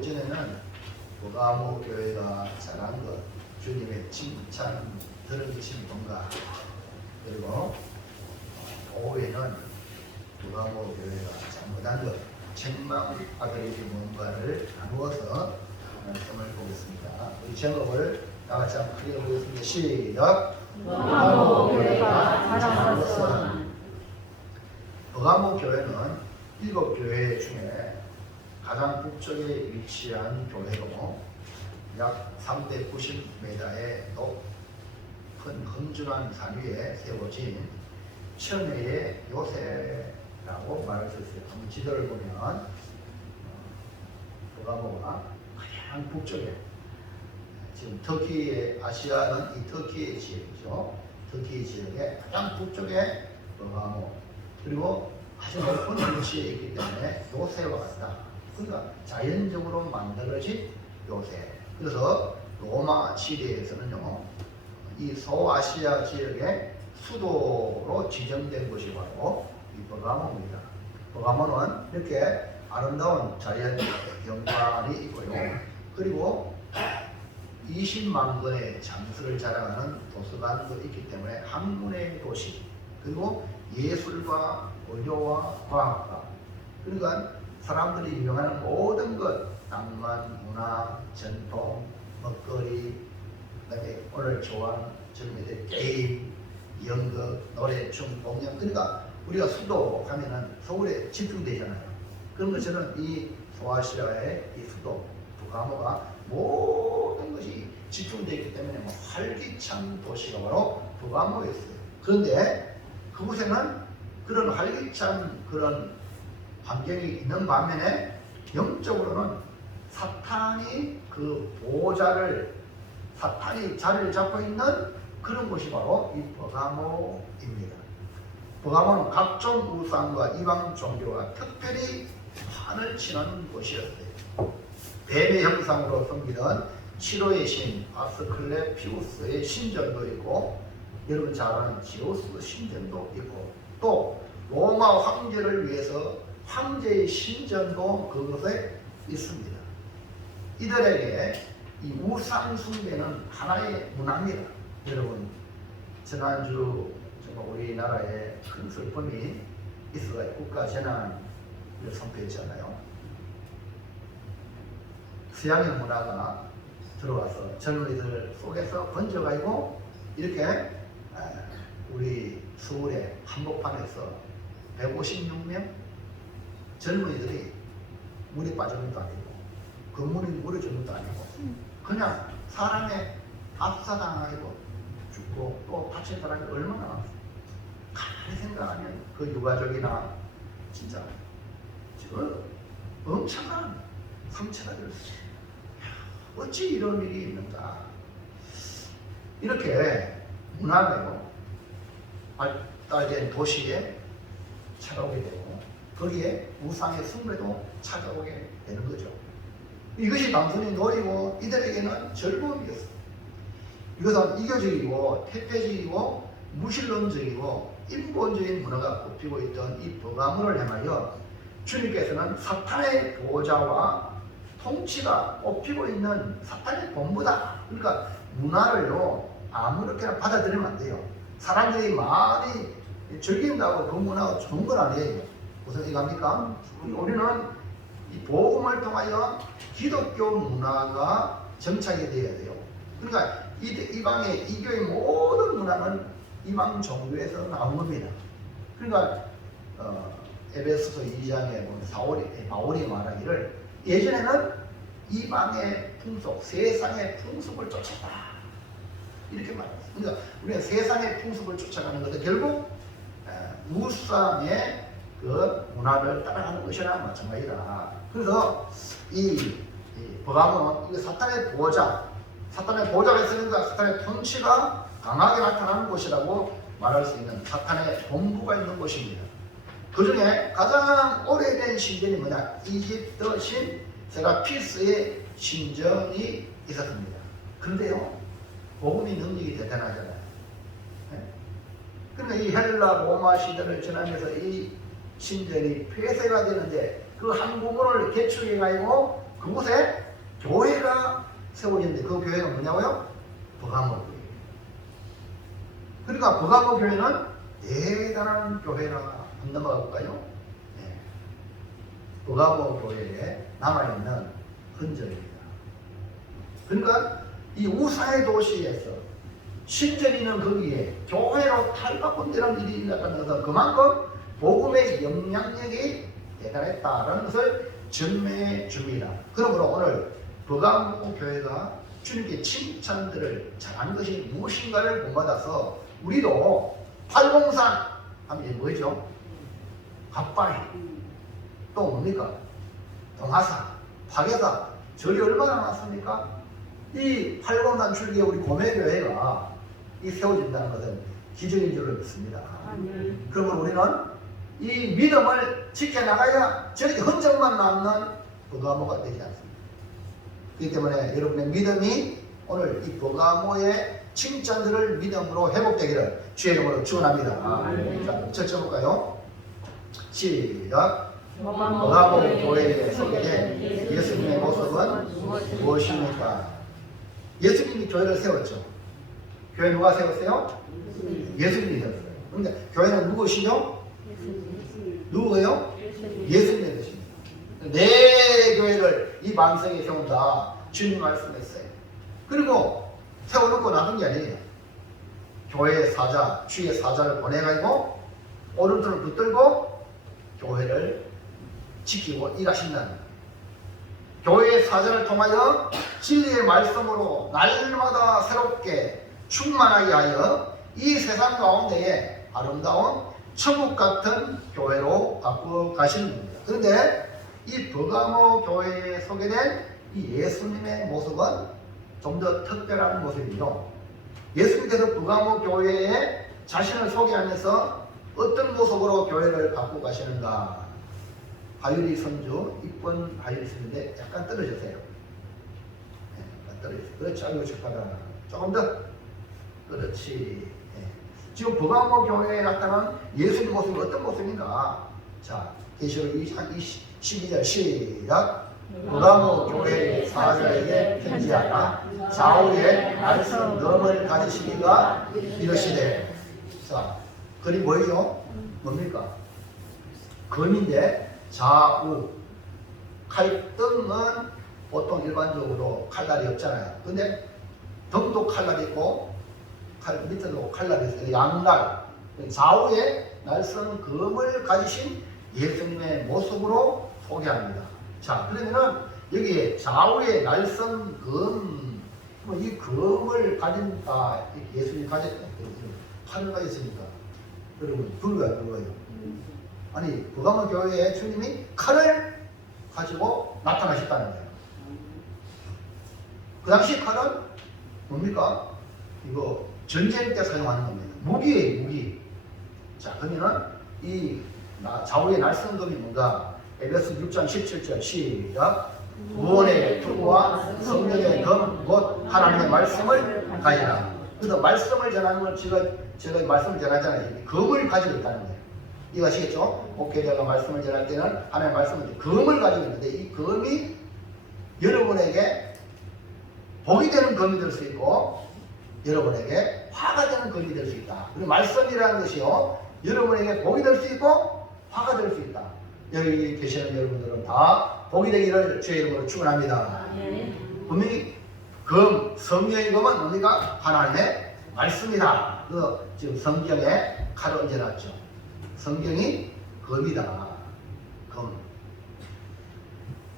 오전에는 버가모 교회가 잘한 것, 주님의 칭찬 들은 것이 뭔가, 그리고 오후에는 버가모 교회가 잘못한 것, 책망 받을 일이 뭔가를 나누어서 말씀을 보겠습니다. 우리 제목을 다 같이 한번 크게 보겠습니다. 시작! 버가모 교회가 잘한 것은. 버가모 교회는 7교회 중에 가장 북쪽에 위치한 교회로 약 390m의 높은 험준한 산 위에 세워진 천혜의 요새라고 말할 수 있어요. 한번 지도를 보면 버가모가 가장 북쪽에, 지금 터키의, 아시아는 이 터키의 지역이죠. 터키 지역의 가장 북쪽에 버가모, 그리고 아주 높은 위치에 있기 때문에 요새와 같다. 그러니까 자연적으로 만들어진 요새. 그래서 로마 시대에서는요, 이 소아시아 지역의 수도로 지정된 곳이 바로 이 버가모입니다. 버가모는 이렇게 아름다운 자연 경관이 있고요. 그리고 20만 권의 장수를 자랑하는 도서관도 있기 때문에 학문의 도시, 그리고 예술과 의료와 과학과, 그러니까 사람들이 유명한 모든 것, 낭만, 문화, 전통, 먹거리, 그다음에 오늘 좋아하는 젊은이들 게임, 연극, 노래, 춤, 공연, 그러니까 우리가 수도 가면은 서울에 집중되잖아요. 그런 것처럼 이 소아시아의 이 수도 버가모가 모든 것이 집중되어 있기 때문에 활기찬 도시가 바로 버가모였어요. 그런데 그곳에는 그런 활기찬 그런 환경이 있는 반면에 영적으로는 사탄이 그 보호자를, 사탄이 자리를 잡고 있는 그런 곳이 바로 이 버가모입니다. 버가모는 각종 우상과 이방 종교가 특별히 판을 치는 곳이었어요. 뱀의 형상으로 섬기던 치로의 신 아스클레피우스의 신전도 있고, 여러분 잘 아는 제우스 신전도 있고, 또 로마 황제를 위해서 황제의 신전도 그곳에 있습니다. 이들에게 이 우상 숭배는 하나의 문화입니다. 여러분, 지난주 정말 우리나라에 큰 슬픔이 있어요. 국가 재난을 선포했잖아요. 서양의 문화가 들어와서 젊은이들 속에서 번져가지고 이렇게 우리 서울의 한복판에서 156명 젊은이들이 물에 빠지는 것도 아니고 건물이 무너지는 것도 아니고 그냥 사람의 압사당하고 죽고 또 다친 사람이 얼마나 많았어요. 가만히 생각하면 그 유가족이나 진짜 지금 엄청난 상처가 들었어요. 어찌 이런 일이 있는가. 이렇게 문화로 발달된 도시에 찾아오게 되고 거기에 우상의 숭배도 찾아오게 되는 거죠. 이것이 단순히 놀이고 이들에게는 즐거움이었어요. 이것은 이교적이고 퇴폐적이고 무신론적이고 인본적인 문화가 꼽히고 있던 이 버가모를 향하여 주님께서는 사탄의 보호자와 통치가 꼽히고 있는 사탄의 본부다. 그러니까 문화를요 아무렇게나 받아들이면 안 돼요. 사람들이 많이 즐긴다고 그 문화가 좋은 건 아니에요. 무슨 얘기합니까? 우리는 이 복음을 통하여 기독교 문화가 정착이 되어야 돼요. 그러니까 이방의 이교의 모든 문화는 이방 종교에서 나온 겁니다. 그러니까 에베소서 2장에 보면 바울이 말하기를 예전에는 이방의 풍속, 세상의 풍속을 쫓았다. 이렇게 말합니다. 그러니까 우리가 세상의 풍속을 쫓아가는 것은 결국 우상의 그 문화를 따라가는 것이나 마찬가지다. 그래서 이 버가모는 이거 사탄의 보호자가 있으니까 사탄의 통치가 강하게 나타나는 곳이라고 말할 수 있는 사탄의 본부가 있는 곳입니다. 그 중에 가장 오래된 신전이 뭐냐? 이집트 신 세라피스의 신전이 있었습니다. 그런데요, 복음이 능력이 대단하잖아요. 네? 그러니까 이 헬라 로마 시대를 지나면서 이 신전이 폐쇄가 되는데 그 한 부분을 개축해 가지고 그곳에 교회가 세워지는데 그 교회가 뭐냐고요? 버가모 교회. 그러니까 버가모 교회는 대단한 교회라. 한번 넘어가 볼까요? 네. 버가모 교회에 남아있는 흔적입니다. 그러니까 이 우사의 도시에서 신전이는 거기에 교회로 탈바꿈되는 일이 일어나면서 그만큼 복음의 영향력이 대단했다라는 것을 전매해 줍니다. 그러므로 오늘 버가모 교회가 주님께 칭찬들을 잘한 것이 무엇인가를 본받아서 우리도 팔공산 하면 이제 뭐죠? 갓바위 또 뭡니까? 동화사, 파괴사 절이 얼마나 많습니까? 이 팔공산 출기에 우리 고매교회가 이 세워진다는 것은 기적인 줄을 믿습니다. 그러면 우리는 이 믿음을 지켜나가야 저렇게 흔적만 남는 버가모가 되지 않습니다. 그렇기 때문에 여러분의 믿음이 오늘 이 버가모의 칭찬들을 믿음으로 회복되기를 주의 이름으로 축원합니다. 자, 첫째 볼까요? 시작. 버가모 교회에 소개된 예수님의 모습은 무엇입니까? 예수님이 교회를 세웠죠. 교회 누가 세웠어요? 예수님이 세웠어요. 그런데 교회는 누구시죠? 누구예요? 예수님의 것입니다. 내 교회를 이 반석에 세운다. 주님 말씀했어요. 그리고 세워놓고 놔둔 게 아니에요. 교회의 사자, 주의 사자를 보내가지고 오른손을 붙들고 교회를 지키고 일하신다는 거예요. 교회의 사자를 통하여 진리의 말씀으로 날마다 새롭게 충만하게 하여 이 세상 가운데에 아름다운 천국 같은 교회로 갖고 가시는 겁니다. 그런데 이 버가모 교회에 소개된 이 예수님의 모습은 좀 더 특별한 모습이죠. 예수님께서 버가모 교회에 자신을 소개하면서 어떤 모습으로 교회를 갖고 가시는가? 하율이 선주, 이쁜 하율이 선주인데 약간 떨어졌어요. 네, 약간 떨어졌어요. 그렇지, 아이고 축하다. 조금 더. 그렇지. 네. 지금 버가모 교회에 나타난 예수님 모습이 어떤 모습인가? 자, 계시록 12절 시작. 버가모 교회의 사자에게 편지하라. 좌우에 말씀 검을 가지시기가 이러시되. 자, 그림 보이죠? 뭡니까? 검인데 좌우. 칼등은 보통 일반적으로 칼날이 없잖아요. 근데 등도 칼날이 있고 칼 밑에도 칼날이 있어요. 양날. 좌우에 날선 검을 가지신 예수님의 모습으로 소개합니다. 자, 그러면은 여기에 좌우에 날선 검, 이 검을 가진다. 예수님이 가졌다. 칼을 가졌으니까. 여러분, 불가요? 아니, 버가모 교회에 주님이 칼을 가지고 나타나셨다는 거예요. 그 당시 칼은 뭡니까? 이거 전쟁 때 사용하는 겁니다. 무기예요, 무기. 자, 그러면은 이 좌우의 날선검이 뭔가? 에베소 6장 17절 시작. 구원의 투구와 성령의 검, 곧 하나님의 말씀을 가지라. 그래서 말씀을 전하는 건 제가 말씀을 전하잖아요. 검을 가지고 있다는 거예요. 이거 아시겠죠? 목회자가 말씀을 전할 때는 하나님의 말씀을 검을 가지고 있는데 이 검이 여러분에게 복이 되는 검이 될 수 있고 여러분에게 화가 되는 검이 될 수 있다. 그리고 말씀이라는 것이요 여러분에게 복이 될 수 있고 화가 될 수 있다. 여기 계시는 여러분들은 다 복이 되기를 주의 이름으로 축원합니다. 분명히 검, 성령의 검은 뭡니까? 하나님의 말씀이다. 그래서 지금 성경에 칼을 얹어놨죠. 성경이 검이다. 검.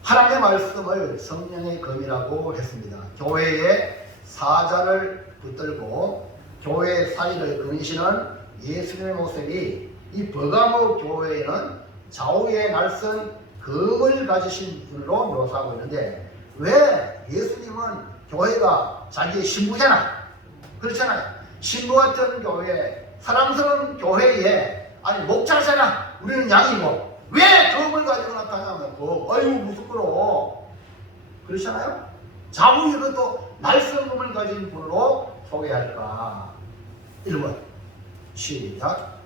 하나님의 말씀을 성령의 검이라고 했습니다. 교회의 사자를 붙들고 교회의 사이를 거니시는 예수님의 모습이 이 버가모 교회에는 좌우에 날선 검을 가지신 분으로 묘사하고 있는데 왜 예수님은 교회가 자기의 신부잖아. 그렇잖아요. 신부 같은 교회, 사랑스러운 교회에 아니 목자잖아. 우리는 양이고 왜 검을 가지고 나타나면 아이고 무섭구로 그렇잖아요. 좌우에는 또 날선 검을 가진 분으로 소개할까. 1번 시작.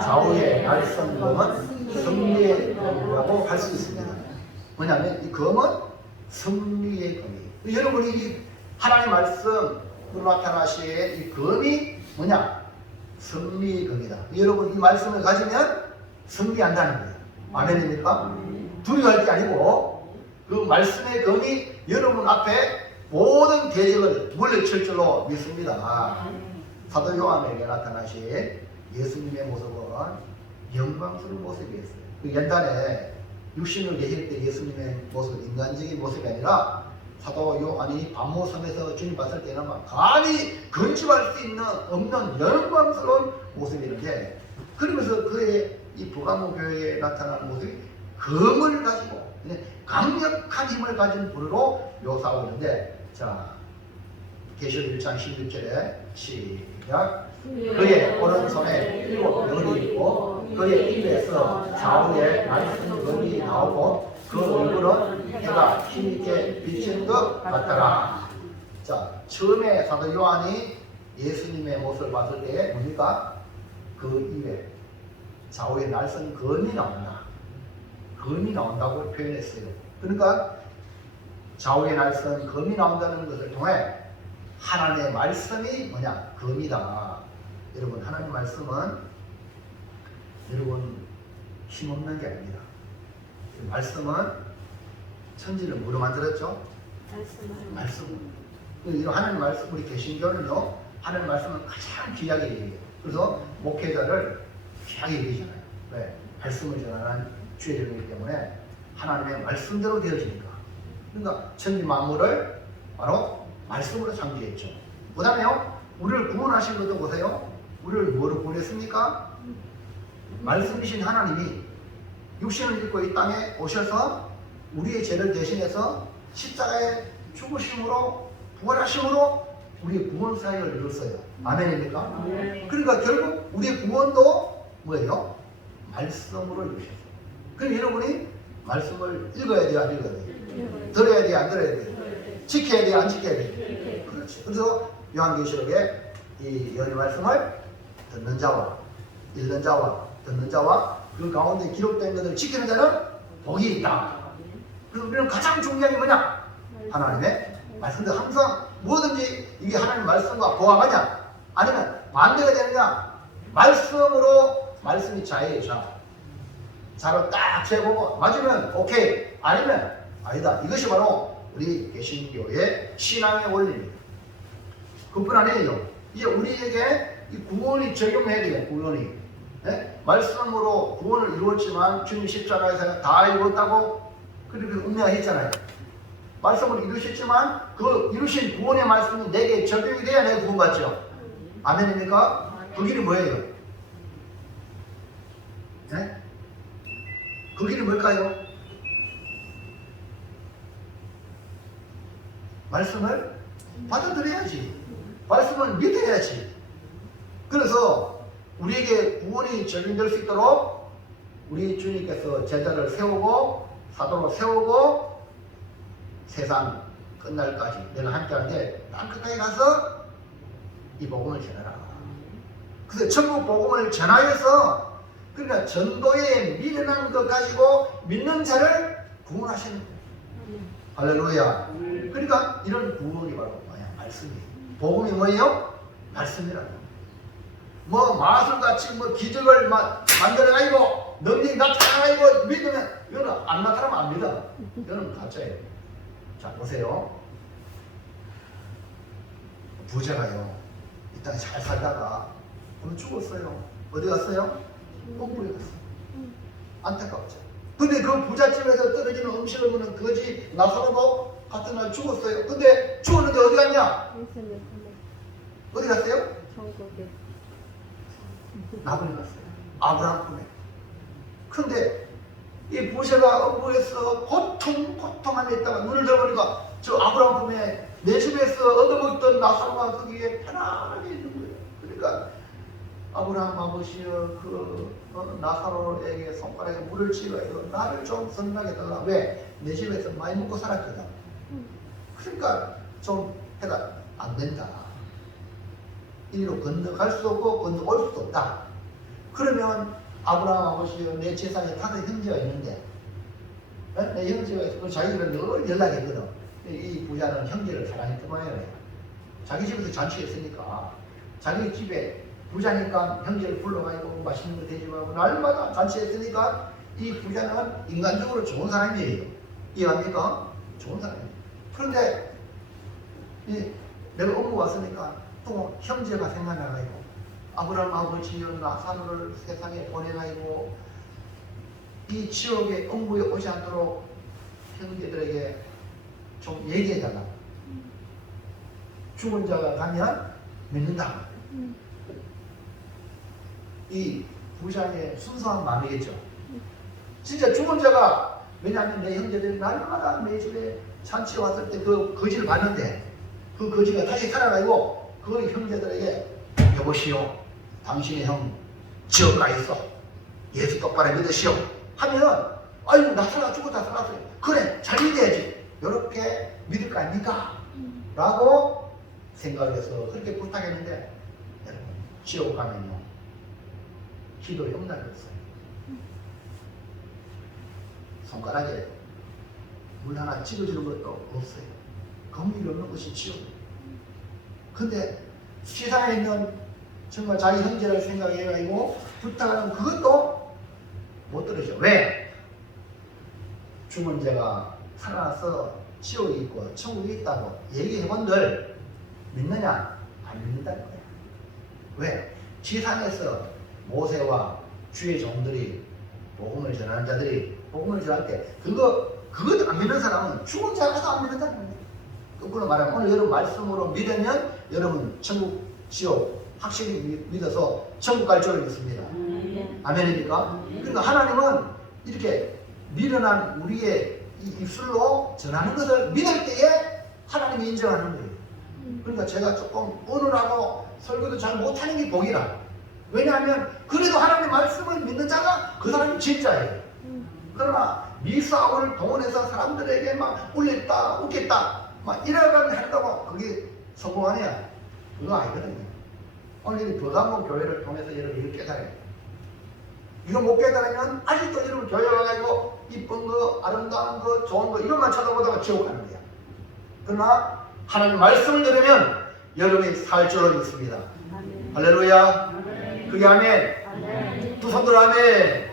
좌우의 날선 검은 승리의 검이라고 할 수 있습니다. 뭐냐면 이 검은 승리의 검이. 여러분이 이 하나님의 말씀으로 나타나신 이 검이 뭐냐? 승리의 검이다. 여러분 이 말씀을 가지면 승리한다는 거예요. 아멘입니까? 두려워할 게 아니고 그 말씀의 검이 여러분 앞에 모든 대적을 물리칠 줄로 믿습니다. 사도 요한에게 나타나신 예수님의 모습은 영광스러운 모습이었어요. 그 옛날에 육신을 계실 때 예수님의 모습은 인간적인 모습이 아니라 사도 요한이 반모섬에서 주님 봤을 때는 막 감히 근심할 수 있는 없는 영광스러운 모습이었는데, 그러면서 그의 이 부가모 교회에 나타나는 모습이 검을 가지고 강력한 힘을 가진 불으로 묘사하고 있는데, 자 계시록 1장 16절에 시작. 그의 오른손에 7 별이 있고 그의 입에서 좌우에 말씀 검이 나오고 그 얼굴은 해가 힘있게 비치는 것 같더라. 자, 처음에 사도 요한이 예수님의 모습을 봤을 때 뭡니까? 그 입에 좌우에 날선 검이 나온다. 검이 나온다고 표현했어요. 그러니까 좌우에 날선 검이 나온다는 것을 통해 하나님의 말씀이 뭐냐? 검이다. 여러분, 하나님의 말씀은 여러분 힘없는 게 아닙니다. 말씀은 천지를 뭐로 만들었죠? 말씀. 하나님 말씀, 우리 개신교는요, 하나님 말씀은 가장 귀하게 얘기해요. 그래서 목회자를 귀하게 얘기하잖아요. 왜? 말씀을 전하는 주의 이름이기 때문에 하나님의 말씀대로 되어지니까. 그러니까 천지 만물을 바로 말씀으로 창조했죠. 그 다음에요, 우리를 구원하신 것도 보세요. 우리를 뭐로 구원했습니까? 말씀이신 하나님이 육신을 입고 이 땅에 오셔서 우리의 죄를 대신해서 십자가에 죽으심으로 부활하심으로 우리의 구원 사역을 이뤘어요. 아멘입니까? 그러니까 결국 우리의 구원도 뭐예요? 말씀으로 이루셨어요. 그럼 여러분이 말씀을 읽어야 돼요, 안 읽어야 돼요? 들어야 돼요, 안 들어야 돼요? 지켜야 돼요, 안 지켜야 돼요? 그렇지. 그래서 요한계시록에 이 여기 말씀을 듣는 자와 읽는 자와 듣는 자와 그 가운데 기록된 것을 지키는 자는 복이 있다. 그래서 우리는 가장 중요한 게 뭐냐? 하나님의 말씀들. 항상 뭐든지 이게 하나님 말씀과 보합하냐? 아니면 반대가 되느냐? 말씀으로, 말씀이 자예요, 자. 자로 딱 재보고 맞으면 오케이, 아니면 아니다. 이것이 바로 우리 개신교의 신앙의 원리입니다. 그뿐 아니에요. 이제 우리에게 이 구원이 적용해야 돼요. 구원이. 네? 말씀으로 구원을 이루었지만 주님 십자가에서 다 이루었다고 그렇게 운명했잖아요. 말씀을 이루셨지만 그 이루신 구원의 말씀이 내게 적용이 돼야 내가 구원받죠. 아멘입니까? 그 길이 뭐예요? 네? 그 길이 뭘까요? 말씀을 받아들여야지. 말씀을 믿어야지. 그래서 우리에게 구원이 적용될 수 있도록 우리 주님께서 제자를 세우고 사도로 세우고 세상 끝날까지 내가 함께하는데 땅 끝까지 가서 이 복음을 전하라. 그래서 전부 복음을 전하여서 그러니까 전도에 미련한 것 가지고 믿는 자를 구원하시는 거예요. 할렐루야. 그러니까 이런 구원이 바로 뭐야? 말씀이에요. 복음이 뭐예요? 말씀이라고. 뭐 마술같이 뭐 기적을 만들어가지고 능력이 나타나가지고 믿으면 이거는 안 나타나면 안 믿어. 이거는 가짜예요. 자 보세요. 부자가요 이 땅에 잘 살다가 오늘 죽었어요. 어디 갔어요? 옥불에 갔어요. 안타까웠죠. 근데 그 부잣집에서 떨어지는 음식을 먹는 거지 나사로도 같은 날 죽었어요. 근데 죽었는데 어디 갔냐? 어디 갔어요? 천국에. 나불이 갔어요. 아브라함 품에. 근데 이 부자가 엄부에서 고통함에 있다가 눈을 들어보니까 저 아브라함 품에 내 집에서 얻어먹던 나사로가 거기에 편안하게 있는 거예요. 그러니까 아브라함 아버지여 나사로에게 손가락에 물을 찍어요. 나를 좀 선명해 달라. 왜? 내 집에서 많이 먹고 살았거든. 그러니까 좀 해가 안 된다. 이리로 건너갈 수도 없고 건너올 수도 없다. 그러면 아브라함 아버지여 내 재산에 다섯 형제가 있는데 내 형제가 자기는 늘 연락했거든. 이 부자는 형제를 사랑했던 모양이에요. 자기 집에서 잔치했으니까 자기 집에 부자니까 형제를 불러가지고 맛있는 거 대접하고 날마다 잔치했으니까 이 부자는 인간적으로 좋은 사람이에요. 이해합니까? 좋은 사람이에요. 그런데 내가 업무 왔으니까 또 형제가 생각나가지고 아브라함 아버지는 나사로를 세상에 보내가지고 이 지역에 업무에 오지 않도록 형제들에게 좀 얘기해달라. 죽은 자가 가면 믿는다. 이 부장의 순수한 마음이겠죠. 진짜 죽은 자가, 왜냐하면 내 형제들이 날마다 내 집에 잔치에 왔을 때 그 거지를 봤는데 그 거지가 다시 살아가지고 그 형제들에게 여보시오, 당신의 형 지옥 가 있어, 예수 똑바로 믿으시오 하면 아유 나 살아 죽었다 살았어요. 그래 잘 믿어야지. 이렇게 믿을 거 아닙니까? 라고 생각해서 그렇게 부탁했는데 여러분 지옥 가면요 기도에 응답이 없어요. 손가락에 물 하나 찍어주는 것도 없어요. 검이 없는 것이 지옥. 근데 세상에 있는 정말 자기 형제를 생각해가지고 부탁하는 그것도 못 들으죠. 왜? 죽은 자가 살아나서 지옥이 있고 천국이 있다고 얘기해본들 믿느냐? 안 믿는다는 거야. 왜? 지상에서 모세와 주의 종들이 복음을 전하는 자들이 복음을 전할 때 그것도 안 믿는 사람은 죽은 자가도 안 믿는다는 거예요. 거꾸로 말하면 오늘 여러분 말씀으로 믿으면 여러분 천국 지옥 확실히 믿어서 천국 갈 줄을 믿습니다. 아멘입니까? 그러니까 하나님은 이렇게 미련한 우리의 이 입술로 전하는 것을 믿을 때에 하나님이 인정하는 거예요. 그러니까 제가 조금 어눌하고 설교도 잘 못하는 게 복이라. 왜냐하면 그래도 하나님의 말씀을 믿는 자가 그 사람이 진짜예요. 그러나 미사오를 동원해서 사람들에게 막 울렸다 웃겠다 막 이래가면 한다고 그게 성공하냐? 그거 아니거든요. 오늘 이 버가모 교회를 통해서 여러분 이걸 깨달아요. 이거 못 깨달으면 아직도 여러분 교회 와가지고 이쁜 거 아름다운 거 좋은 거 이것만 쳐다보다가 지옥 가는 거야. 그러나 하나님 말씀을 들으면 여러분이 살 줄을 믿습니다. 할렐루야. 그게 아멘. 두 손 들어 아멘.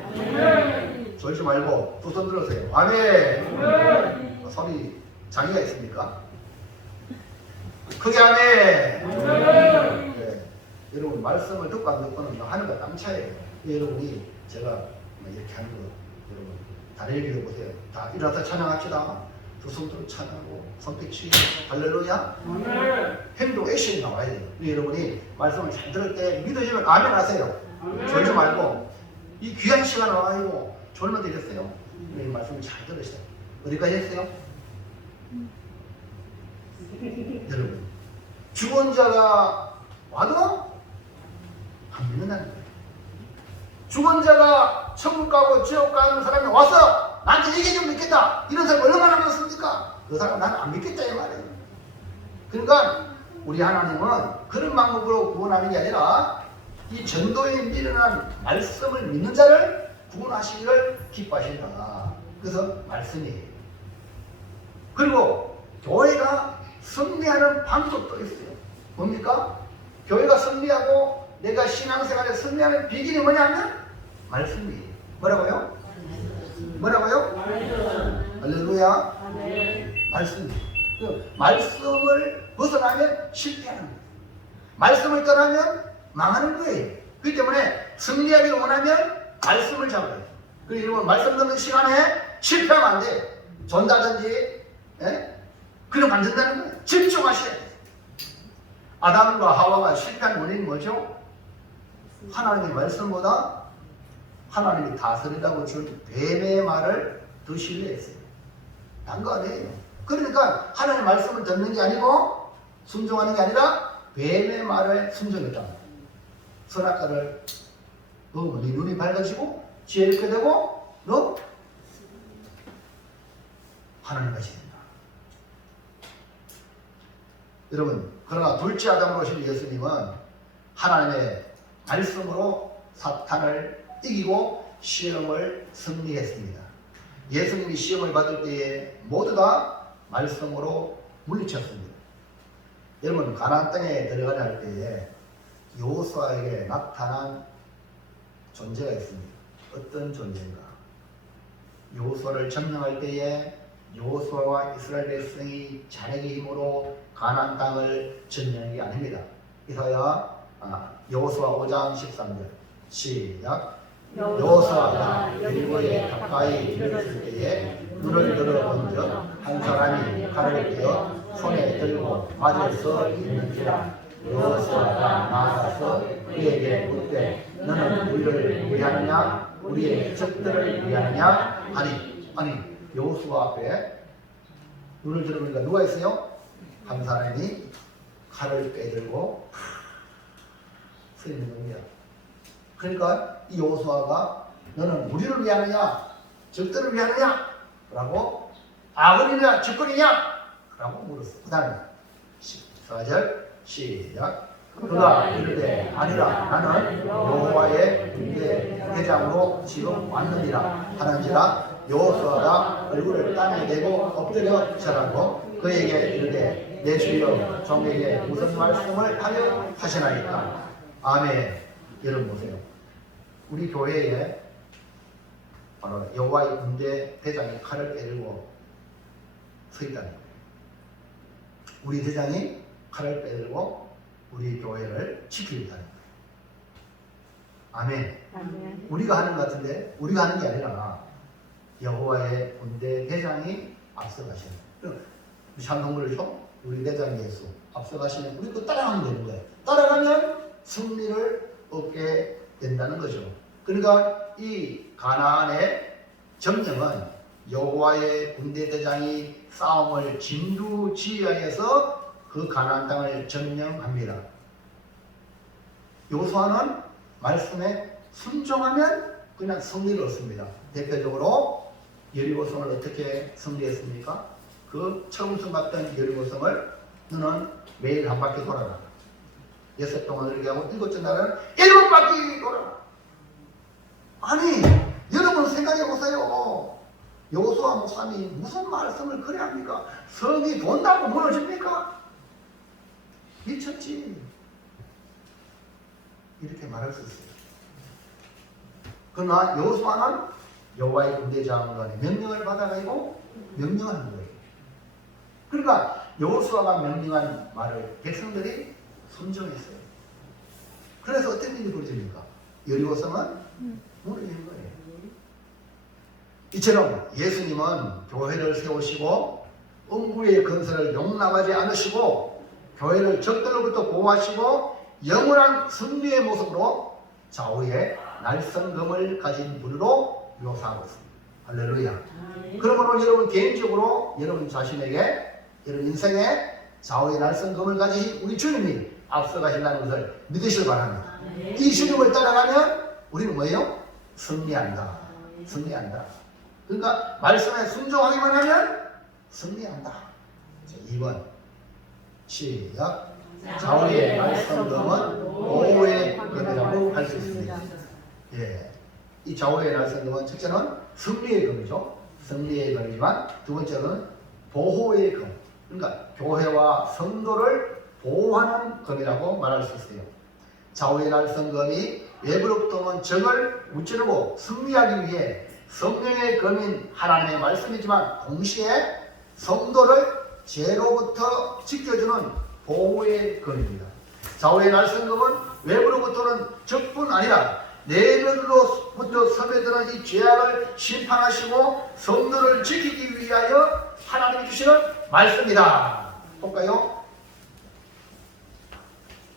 졸지 말고 두 손 들으세요. 아멘. 손이 장애가 있습니까? 그게 아멘. 네. 여러분 말씀을 듣고 안 듣고는 하늘과 땅 차이에요. 여러분이 제가 이렇게 하는 거 여러분 다리를 길어보세요. 다 일어나서 찬양합시다. 두 손 들어 찬양하고 손뼉치 할렐루야. 행동 액션이 나와야 돼요. 여러분이 말씀을 잘 들을 때 믿어지면 아멘 하세요. 졸지 말고 이 귀한 시간 와가지고 졸면 되겠어요. 이 말씀을 잘 들으세요. 어디까지 했어요? 여러분 죽은 자가 와도 안 믿는다는 거예요. 죽은 자가 천국 가고 지옥 가는 사람이 와서 나한테 얘기 좀 믿겠다 이런 사람이 얼마나 많습니까? 그 사람은 나는 안 믿겠다 이 말이에요. 그러니까 우리 하나님은 그런 방법으로 구원하는 게 아니라 이 전도에 미련한 말씀을 믿는 자를 구원하시기를 기뻐하신다. 그래서 말씀이에요. 그리고 교회가 승리하는 방법도 있어요. 뭡니까? 교회가 승리하고 내가 신앙생활에 승리하는 비결이 뭐냐면 말씀이에요. 뭐라고요? 뭐라고요? 할렐루야. 말씀이에요. 그 말씀을 벗어나면 실패하는 거예요. 말씀을 떠나면 망하는 거예요. 그렇기 때문에 승리하기를 원하면 말씀을 잡아야 돼요. 그리고 말씀 듣는 시간에 실패하면 안 돼요. 전다든지 그럼 안 된다는 거예요. 집중하셔야 돼요. 아담과 하와가 실패한 원인이 뭐죠? 하나님의 말씀보다 하나님이 다스리라고 준 뱀의 말을 더 신뢰했어요. 딴 거 아니에요. 그러니까 하나님의 말씀을 듣는 게 아니고 순종하는 게 아니라 뱀의 말에 순종했다. 선악과를 먹으면 네 눈이 밝아지고 지혜를 얻게 되고 너 하나님 같이 된다. 여러분 그러나 둘째 아담으로 오신 예수님은 하나님의 말씀으로 사탄을 이기고 시험을 승리했습니다. 예수님이 시험을 받을 때에 모두 다 말씀으로 물리쳤습니다. 여러분 가나안 땅에 들어가려 할 때에 여호수아에게 나타난 존재가 있습니다. 어떤 존재인가? 여호수아를 점령할 때에 여호수아와 이스라엘 백성이 자력의 힘으로 가나안 땅을 점령한 게 아닙니다. 이사야 여호수아 5장 13절 시작. 여호수아가 여리고에 가까이 이르렀을 때에 눈을 들어본즉 한 사람이 칼을 떼어 손에 들고 맞을 서 있는지라. 여호수아가 나아가서 그에게 묻되 너는 우리를 위하느냐 우리의 적들을 위하느냐 아니 여호수아 앞에 눈을 들어보니까 누가 있어요? 한 사람이 칼을 빼들고 서 있는 겁니다. 그러니까 이 여호수아가 너는 우리를 위하느냐 적들을 위하느냐 라고 아군이냐 적군이냐 라고 물었어. 그 다음에 14절 시작. 그가 이르되 아니라 나는 여호와의 군대 대장으로 지금 왔느니라 하는지라. 여호수아가 얼굴을 땅에 대고 엎드려 절하고 그에게 이르되 내 주여 종에게 무슨 말씀을 하려 하시나이까. 아멘. 여러분 보세요. 우리 교회에 바로 여호와의 군대 대장이 칼을 빼들고 서 있다는 거예요. 우리 대장이 칼을 빼들고 우리 교회를 지키고 있다는 거예요. 아멘. 아멘. 우리가 하는 것 같은데 우리가 하는 게 아니라 여호와의 군대 대장이 앞서가시는 거예요. 찬송부를죠. 우리 대장 예수 앞서가시는 우리 또 따라가면 되는 거예요. 따라가면 승리를 얻게 된다는 거죠. 그러니까 이 가나안의 점령은 여호와의 군대 대장이 싸움을 진두지휘하여서 그 가나안 땅을 점령합니다. 여호수아는 말씀에 순종하면 그냥 승리를 얻습니다. 대표적으로 여리고성을 어떻게 승리했습니까? 그 처음 승받던 여리고성을 너는 매일 한 바퀴 돌아라. 6 동안을 이렇게 하고 7째 날은 7바퀴 돌아라. 아니 여러분 생각해 보세요. 여호수아 목사님이 무슨 말씀을 그래 합니까? 성이 돈다고 무너집니까? 미쳤지. 이렇게 말할 수 있어요. 그러나 여호수아는 여호와의 군대 장관의 명령을 받아가지고 명령하는 거예요. 그러니까 여호수아가 명령한 말을 백성들이 순종했어요. 그래서 어떤 일이 벌어집니까? 여리고성은 무너지는 거예요. 이처럼 예수님은 교회를 세우시고 음부의 건설을 용납하지 않으시고 교회를 적들로부터 보호하시고 영원한 승리의 모습으로 좌우에 날성검을 가진 분으로 묘사하고 있습니다. 할렐루야. 그러므로 여러분 개인적으로 여러분 자신에게 여러분 인생에 좌우의 날성검을 가진 우리 주님이 앞서가신다는 것을 믿으시기 바랍니다. 이 주님을 따라가면 우리는 뭐예요? 승리한다. 승리한다. 그러니까 말씀에 순종하기만 하면 승리한다. 2번 시작. 좌우의 날성검은 보호의 검이라고 할 수 있습니다. 예, 이 좌우의 날성검은 첫째는 승리의 검이죠. 승리의 검이지만 두 번째는 보호의 검. 그러니까 교회와 성도를 보호하는 검이라고 말할 수 있어요. 좌우의 날성검이 외부로부터 온 적을 무찌르고 승리하기 위해 성령의 검인 하나님의 말씀이지만 동시에 성도를 죄로부터 지켜주는 보호의 검입니다. 좌우의 날성검은 외부로부터는 적뿐 아니라 내면으로부터 섭외되는 이 죄악을 심판하시고 성도를 지키기 위하여 하나님이 주시는 말씀이다. 볼까요?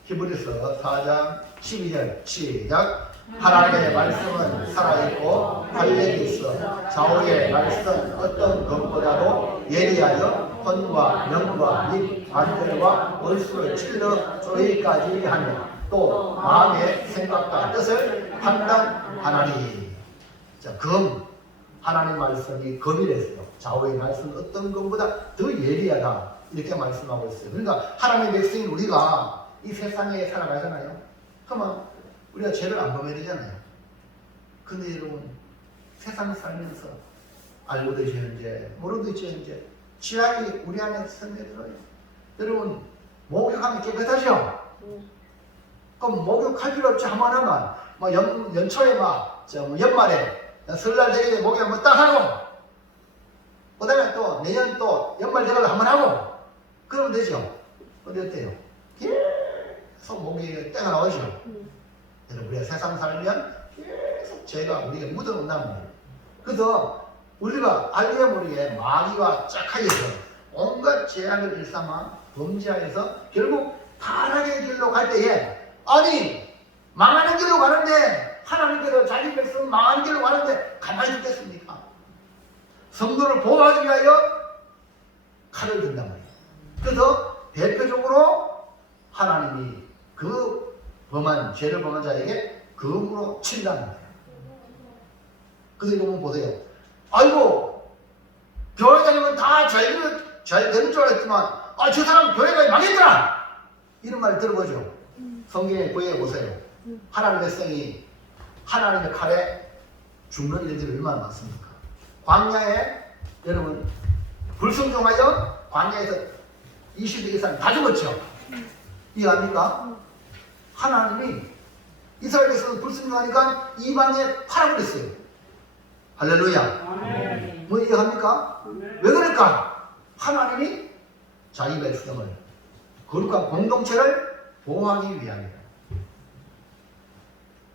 히브리서 4장 12절 시작. 하나님의 말씀은 살아있고 활력이 있어 좌우의 말씀 어떤 것보다도 예리하여 혼과 영과 및 관절과 원수를 찔러 쪼이까지 하며 또 마음의 생각과 뜻을 판단하나니. 자, 검. 하나님 말씀이 검이랬어요. 좌우의 말씀은 어떤 것보다 더 예리하다. 이렇게 말씀하고 있어요. 그러니까 하나님의 백성인 우리가 이 세상에 살아가잖아요. 그러면 우리가 죄를 안 범해야 되잖아요. 근데 여러분 세상 살면서 알고도 있지 현재, 모르도 있지 현재. 지약이 우리 안에 스며들어요. 여러분 목욕하면 깨끗하죠? 그럼 목욕할 필요 없이 한번 하면 뭐 연초에 뭐 연말에 설날 되게 목욕 한번 딱 하고 그 다음에 또 내년 또 연말 되면 한번 하고 그러면 되죠? 근데 어때요? 계속 목이 때가 나오죠? 여러분 우리가 세상 살면 계속 죄가 우리가 묻어놓는단 말이에요. 그래서 우리가 알게 모르게 마귀와 짝하여서 온갖 죄악을 일삼아 범죄하여서 결국 타락의 길로 갈 때에 아니 망하는 길로 가는데 하나님께서 자기 백성 망하는 길로 가는데 가만히 있겠습니까? 성도를 보호하기 위하여 칼을 든단 말이에요. 그래서 대표적으로 하나님이 그 죄를 범한 자에게 검으로 친다는 거예요. 그래서 이거 보세요. 아이고 교회 다니면 다 잘 되는 줄 알았지만 저 사람 교회가 망했더라 이런 말 들어보죠. 성경에 구해해 보세요. 하나님의 백성이 하나님의 칼에 죽는 일들이 얼마나 많습니까? 광야에 여러분 불순종하여 광야에서 20대 이상 다 죽었죠. 이해합니까? 하나님이 이스라엘 백성은 불순종하니까 이방에 팔아버렸어요. 할렐루야. 뭐 이해합니까? 왜 그럴까? 하나님이 자기 백성을 거룩한 공동체를 보호하기 위함이다.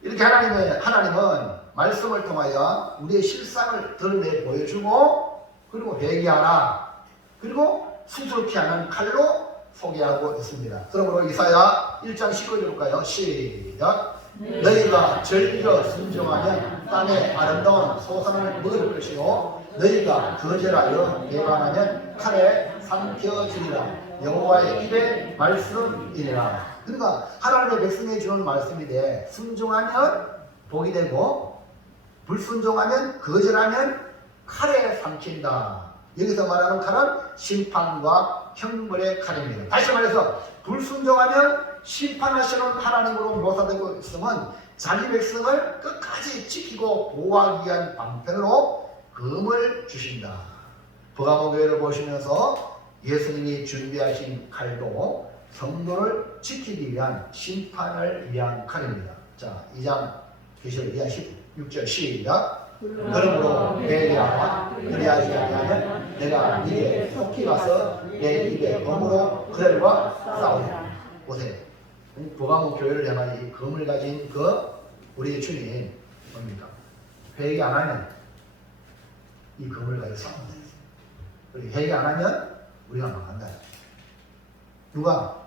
이렇게 하나님은 말씀을 통하여 우리의 실상을 드러내 보여주고 그리고 회개하라 그리고 수술케 하는 칼로 소개하고 있습니다. 그러므로 이사야 1장 19절 볼까요? 시작. 너희가 절기로 순종하면 땅에 아름다운 소산을 먹을 것이요 너희가 거절하여 배반하면 칼에 삼켜지리라. 여호와의 입의 말씀이니라. 그러니까 하나님의 백성에 주는 말씀인데 순종하면 복이 되고 불순종하면 거절하면 칼에 삼킨다. 여기서 말하는 칼은 심판과 형벌의 칼입니다. 다시 말해서 불순종하면 심판하시는 하나님으로 묘사되고 있으면 자기 백성을 끝까지 지키고 보호하기 위한 방편으로 검을 주신다. 버가모 교회를 보시면서 예수님이 준비하신 칼도 성도를 지키기 위한 심판을 위한 칼입니다. 자, 2장 계시록 2장 16절 시작. 그러므로 회개하라. 그리하지 아니하면 내가 네게 속히 가서 내 입에 검으로 그들과 싸우리라. 보세요. 버가모 교회를 향한 이 검을 가진 우리의 주님 뭡니까? 회개 안 하면 이 검을 가지고 싸운다. 회개 안 하면 우리가 망한다. 누가?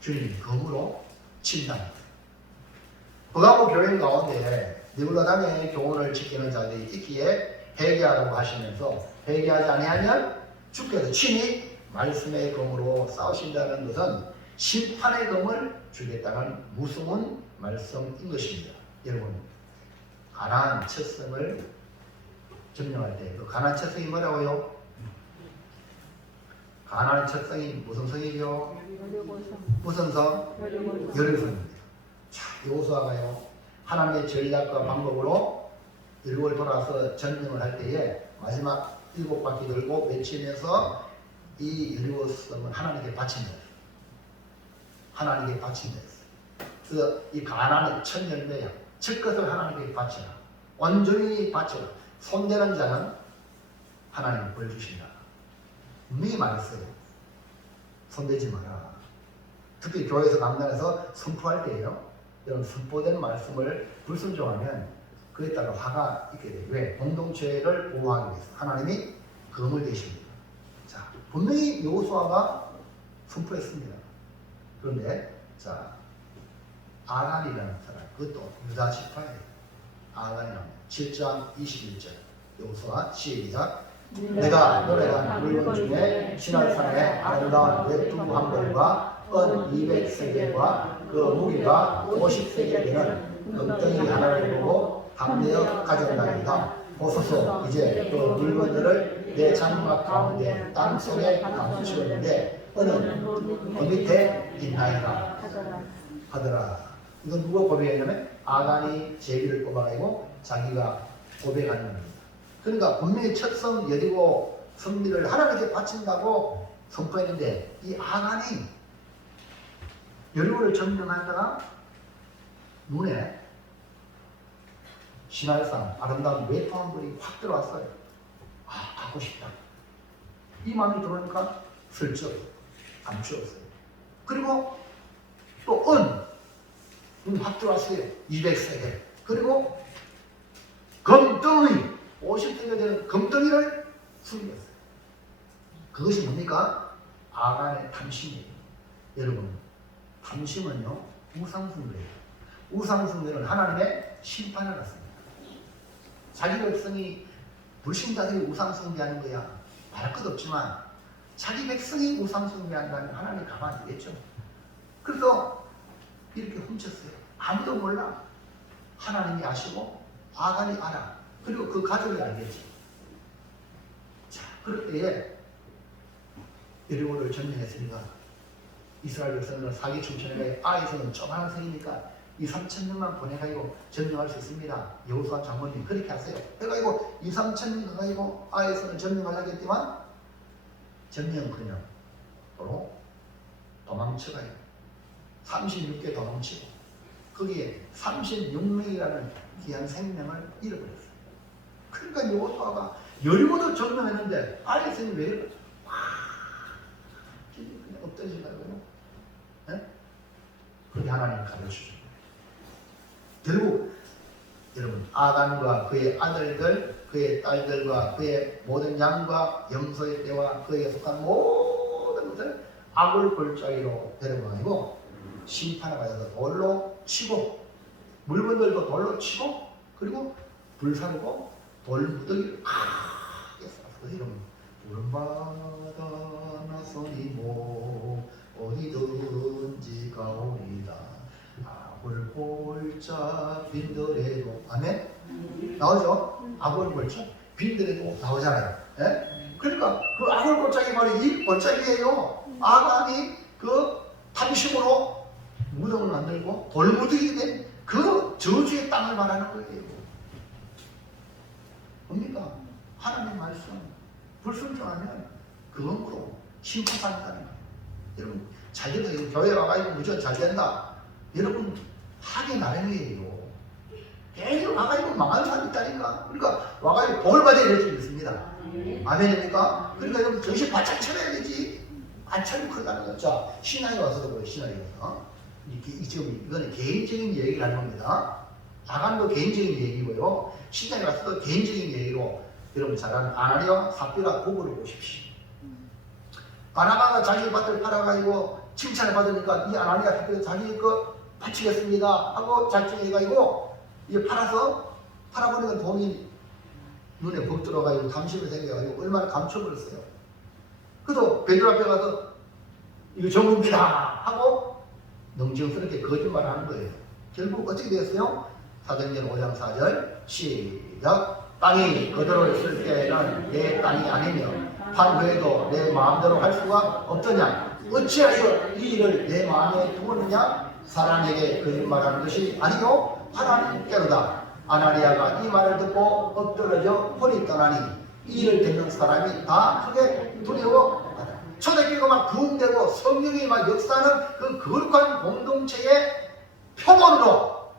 주님이 검으로 친다. 버가모 교인 가운데 느부갓네살의 교훈을 지키는 자들이 있기에 회개하라고 하시면서 회개하지 아니하면 주께서 친히 말씀의 검으로 싸우신다는 것은 심판의 검을 주겠다는 무서운 말씀인 것입니다. 여러분 가나안 첫 성을 점령할 때 그 가나안 첫 성이 뭐라고요? 가나안 첫 성이 무슨 성이죠? 무슨 성? 여리고성입니다. 자, 여호수아가요 하나님의 전략과 방법으로 일국을 돌아서 전쟁을 할 때에 마지막 7바퀴 돌고 외치면서 이 여리고성은 하나님께 바친다. 하나님께 바친다. 그래서 이 가나안의 첫 열매야. 첫 것을 하나님께 바치라. 온전히 바치라. 손대는 자는 하나님이 벌 주신다. 분명히 말했어요. 손대지 마라. 특히 교회에서 강단에서 선포할 때예요. 여러분 선포된 말씀을 불순종하면 그에 따라 화가 있게 돼요. 왜? 공동체를 보호하기 위해서 하나님이 검을 대십니다. 자, 분명히 여호수아가 선포했습니다. 그런데 자 아간이라는 사람, 그것도 유다 지파예요. 아간이라는 7장 21절 여호수아 시작. 내가 노래한 물건 중에 시날산의 아름다운 외투 한 벌과 은 200세겔과 그 무게가 50세겔 되는 금덩이 하나를 보고 담내어 가져온다니까 보소서 이제 그 물건들을 내 장막 가운데 땅속에 감추었는데 은은 그 밑에 있나이다 하더라. 이건 누가 고백했냐면 아간이 제비를 뽑아가지고 자기가 고백하는 겁니다. 그러니까 분명히 첫성 여리고 성리를 하나님께 바친다고 선포했는데 이 아간이 여리고를 점령하다가 눈에 신할산 아름다운 외투한 분이 확 들어왔어요. 아, 가고 싶다. 이 마음이 들어오니까 슬쩍 안 주었어요. 그리고 또 확 들어왔어요. 200세겔. 그리고 금덩이 50세겔 되는 금덩이를 숨겼어요. 그것이 뭡니까? 아간의 탐심이에요. 여러분, 탐심은요 우상숭배예요. 우상숭배는 하나님의 심판을 받습니다. 자기 백성이 불신자들이 우상숭배하는 거야 말할 것 없지만 자기 백성이 우상숭배한다면 하나님이 가만히 있겠죠. 그래서 이렇게 훔쳤어요. 아무도 몰라. 하나님이 아시고 아간이 알아. 그리고 그 가족이 알겠죠. 자, 그럴 때에 여리고를 점령했으니까 이스라엘 백성은 사기 춘천에 아에서는 조그마한 성이니까 이 3,000명만 보내가지고 점령할 수 있습니다. 여호수아 장모님 그렇게 하세요. 해가지고 2,000~3,000명 가가지고 아에서는 점령하려고 했지만 점령그냥 도로 도망쳐가요. 36개 도망치고 거기에 36명이라는 귀한 생명을 잃어버렸어요. 그러니까 여호수아가 여리고도 점령했는데 아에서는 왜 이래? 그냥 엎드리시라고요. 네? 그게 하나님 가르쳐주죠. 결국 여러분 아간과 그의 아들들, 그의 딸들과 그의 모든 양과 염소의 떼와 그에 속한 모든 것을 악을 골짜기로 데려가고 심판을 받아서 돌로 치고 물건들도 돌로 치고 그리고 불사르고 돌무더기를 크게 쌓았어요. 여러분 푸른바다 나서니 뭐 어디든지 가오리다. 아골골자 빈들에도 아멘? 나오죠? 아골골자 빈들에도 나오잖아요. 예? 그러니까 그 아골골자기 바로 이 골짜기예요. 아간이 그 탐심으로 무덤을 만들고 돌무더기 된 그 저주의 땅을 말하는 거예요. 뭡니까? 하나님의 말씀 불순종하면 그것으로 심판받는다는 거예요. 여러분 잘 된다. 교회 와가지고 무조건 잘 된다. 여러분 하기 나름이에요. 계속 와가지고 망하는 사람이 있다니까. 그러니까 와가지고 복을 받아야 될 줄 믿습니다. 아멘입니까? 그러니까 여러분 정신 바짝 차려야 되지. 안 차리고 그러다는 거죠. 자, 신앙에 와서도 그래요. 신앙에 와서 지금 이거는 개인적인 얘기를 하는 겁니다. 아간도 개인적인 얘기고요. 신앙에 와서도 개인적인 얘기로 여러분 잘 아는 아나니아와 삽비라 고부를 보십시오. 바나바가 자기 밭을 팔아가지고 칭찬을 받으니까 이 아나니아 삽비가 자기 거 바치겠습니다 하고 작정해가지고 이게 팔아보니까 돈이 눈에 벅 들어가지고 탐심이 생겨가지고 얼마나 감춰버렸어요. 그래도 베드로 앞에 가서 이거 전부입니다 하고 능증스럽게 거짓말을 하는 거예요. 결국 어떻게 됐어요? 사도행전 5장 4절 시작. 땅이 그대로 있을 때는 내 땅이 아니며 판후에도 내 마음대로 할 수가 없더냐. 어찌하여 이 일을 내 마음에 두었느냐. 사람에게 거짓말하는 것이 아니요 하나님께로다. 아나니아가 이 말을 듣고 엎드러져 홀이 떠나니 이 일을 듣는 사람이 다 크게 두려워하다. 초대교회가 막 부흥되고 성령이 막 역사하는 그 거룩한 공동체의 표본으로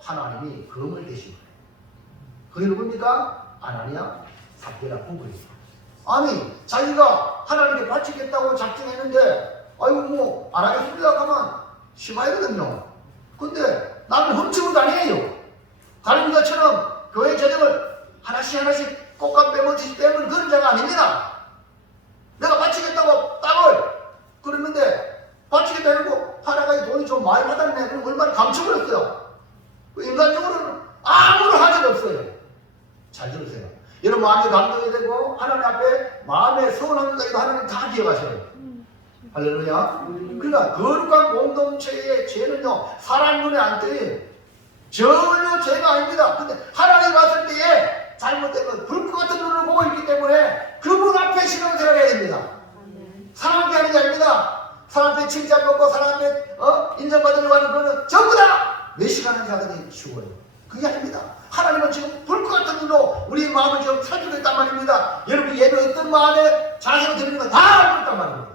하나님이 검을 대신 거예요. 그게 누굽니까? 아나니아 삽비라 부부입니다. 아니 자기가 하나님께 바치겠다고 작정했는데 아이고 뭐 안 하겠습니다 하면 심하거든요. 근데 나는 훔치고 다니에요. 다른 것처럼 교회 재정을 하나씩 꽃감 빼먹듯이 빼면 그런 자가 아닙니다. 내가 바치겠다고 땅을 그랬는데 바치겠다 해놓고 하나가 돈이 좀 많이 받았네. 그럼 얼마나 감춰버렸어요. 인간적으로는 아무런 하자가 없어요. 잘 들으세요. 여러분 마음이 감동이 되고 하나님 앞에 마음에 서운한 것까지도 하나님 다 기억하셔요. 할렐루야. 그러니까 거룩한 공동체의 죄는요 사람 눈에 안 띄어요. 전혀 죄가 아닙니다. 근데 하나님 봤을 때에 잘못된 건 불꽃 같은 눈을 보고 있기 때문에 그분 앞에 신앙생활 해야 됩니다. 사람 앞에 하는 게 아닙니다. 사람 앞에 칭찬받고 사람 앞에 인정받으려고 하는 거는 전부 다 외식하는 자들이 죽어요. 그게 아닙니다. 하나님은 지금 불 것 같은 눈으로 우리 마음을 지금 살피고 있단 말입니다. 여러분 예배 어떤 마음에 자세로 드리는 거 다 알고 있단 말입니다.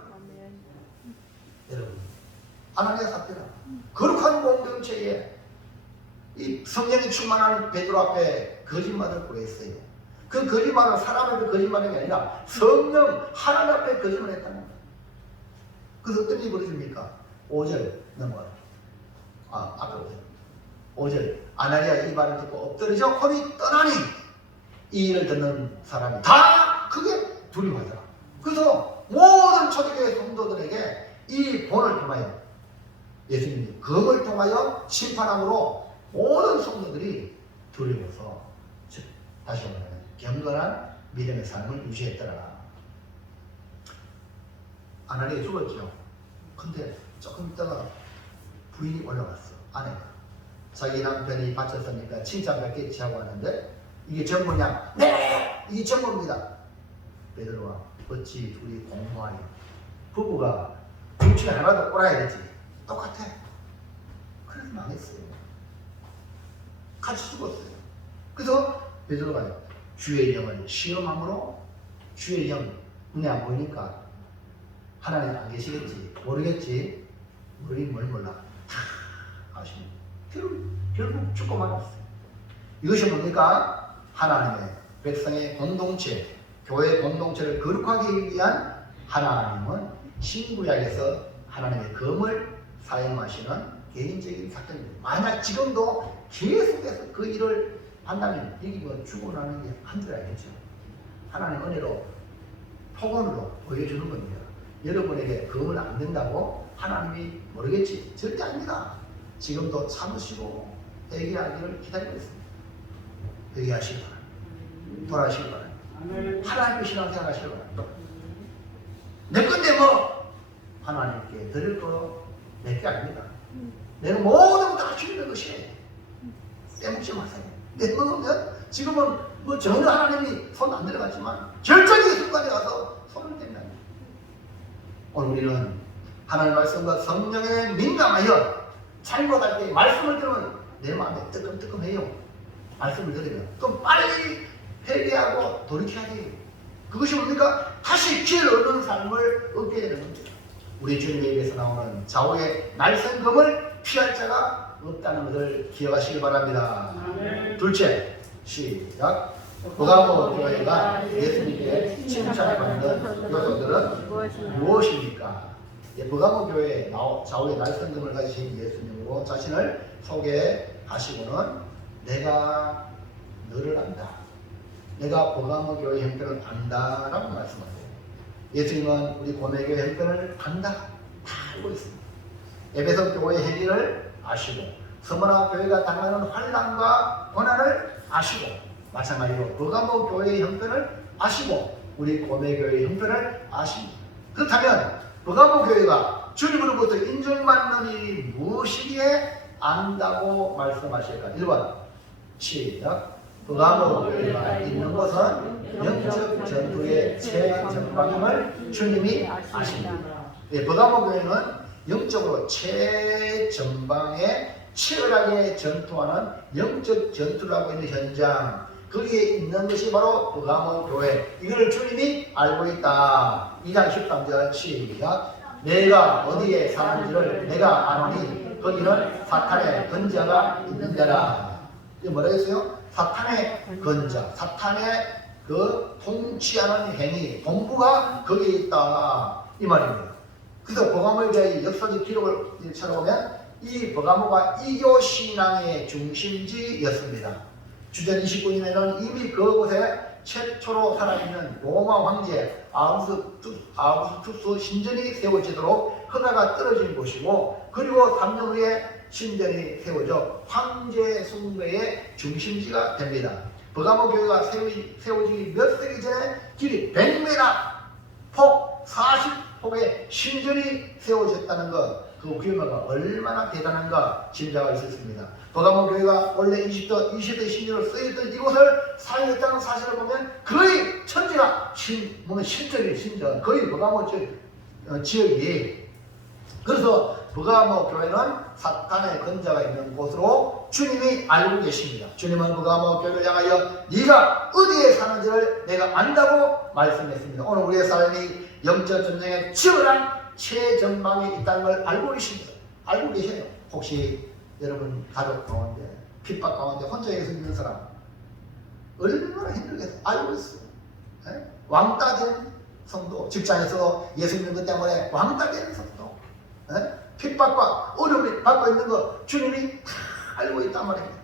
여러분 하나님의 삭제라 거룩한 공동체에 이 성령이 충만한 베드로 앞에 거짓말을 구했어요. 그 거짓말은 사람 앞에 거짓말이 아니라 성령 하나님 앞에 거짓말했다는 거예요. 그래서 어떤 일이 벌어집니까? 5절 넘어가요. 앞에 5절 아나니아 이 말을 듣고 엎드리자 홀이 떠나니 이 일을 듣는 사람이 다 크게 두려워하더라. 그래서 모든 초대교회 성도들에게 이 본을 통하여 예수님이 검을 통하여 심판함으로 모든 성도들이 두려워서 다시 말하면 경건한 믿음의 삶을 유지했더라. 아나니아 죽었죠. 근데 조금 있다가 부인이 올라갔어. 아내가 자기 남편이 바쳤으니까 칭찬받게 지하고 왔는데 이게 전부냐? 네! 이게 전부입니다. 베드로와 어찌 둘이 공모하니 부부가 둘 중에 하나도 꼬라야겠지. 똑같아. 그래서 망했어요. 같이 죽었어요. 그래서 베드로가 주의 영을 시험함으로 주의 영 눈에 안 보이니까 하나님 안 계시겠지 모르겠지 우리 뭘 몰라 다 아시는 결국 죽고 말았어요. 이것이 뭡니까? 하나님의 백성의 공동체 교회 공동체를 거룩하게 하기 위한 하나님은 신구약에서 하나님의 검을 사용하시는 개인적인 사건입니다. 만약 지금도 계속해서 그 일을 한다면 이게 뭐 죽고 나는 게 한줄 알겠죠. 하나님 은혜로 폭언으로 보여주는 겁니다. 여러분에게 검은 안 된다고 하나님이 모르겠지? 절대 아닙니다. 지금도 참으시고 회개하기를 기다리고 있습니다. 회개하시기 바랍니다. 돌아가시기 바랍니다. 하나님의 신앙생활 하시기 바랍니다. 내 건데 뭐 하나님께 드릴 거 내 게 아닙니다. 내가 모든 걸 다 주는 것이 떼먹지 마세요. 떼먹으면 지금은 뭐 전혀 하나님이 손 안 들어갔지만 결정의 순간에 가서 손을 댄다. 오늘 우리는 하나님의 말씀과 성령에 민감하여 잘못할 때 말씀을 들으면 내 마음에 뜨끔뜨끔해요. 말씀을 들으면 그럼 빨리 회개하고 돌이켜야 돼요. 그것이 뭡니까? 다시 기회를 얻는 삶을 얻게 되는 겁니다. 우리 주님에 의해서 나오는 좌우의 날성검을 피할 자가 없다는 것을 기억하시기 바랍니다. 둘째, 시작. 버가모 교회가 예수님께 칭찬받는 요소들은 무엇입니까? 버가모 교회에 좌우의 날성검을 가지신 예수님으로 자신을 소개하시고는 내가 너를 안다. 내가 버가모 교회 형편을 안다라고 말씀하세요. 예수님은 우리 고매교회 형편을 안다. 다 알고 있습니다. 에베소 교회 행위를 아시고 서머나 교회가 당하는 환난과 고난을 아시고 마찬가지로 버가모 교회의 형편을 아시고 우리 고매교회의 형편을 아십니다. 그렇다면 버가모 교회가 주님으로부터 인정받는 일이 무엇이기에 안다고 말씀하실까? 1번 시작. 버가모 교회가 있는 것은 영적 전투의 최전방임을 주님이 아십니다. 버가모 교회는 영적으로 최전방에 치열하게 전투하는 영적 전투를 하고 있는 현장, 거기에 있는 것이 바로 버가모 교회. 이걸 주님이 알고 있다. 2장 13절 시작. 내가 어디에 사는지를 내가 아노니 거기는 사탄의 근자가 있는 데라. 이게 뭐라 했어요? 사탄의 근자, 사탄의 그 통치하는 행위, 본부가 거기에 있다. 이 말입니다. 그래서 버가모에 대한 역사적 기록을 찾아보면 이 버가모가 이교 신앙의 중심지였습니다. 주전 29년에는 이미 그곳에 최초로 살아있는 로마 황제 아우구스투스 신전이 세워지도록 허가가 떨어진 곳이고, 그리고 3년 후에 신전이 세워져 황제 숭배의 중심지가 됩니다. 버가모 교회가 세워지기 몇 세기 전에 길이 100m, 폭 40폭의 신전이 세워졌다는 것, 그 규모가 얼마나 대단한가 짐작할 수 있습니다. 버가모 교회가 원래 20대 신전으로 쓰였던 이곳을 사용했다는 사실을 보면 거의 천지가 신전이 신전, 거의 버가모 지역이. 그래서 버가모 교회는 사탄의 근자가 있는 곳으로 주님이 알고 계십니다. 주님은 버가모 교회를 향하여 네가 어디에 사는지를 내가 안다고 말씀했습니다. 오늘 우리의 삶이 영적 전쟁에 치열한 최전방에 있다는 걸 알고 계십니다. 알고 계세요. 혹시 여러분 가족 가운데 핍박 가운데 혼자 예수 믿는 사람 얼마나 힘들겠어요. 알고 있어요. 네? 왕따된 성도, 직장에서 예수 믿는 것 때문에 왕따된 성도, 네? 핍박과 어려움을 받고 있는 거 주님이 다 알고 있단 말입니다.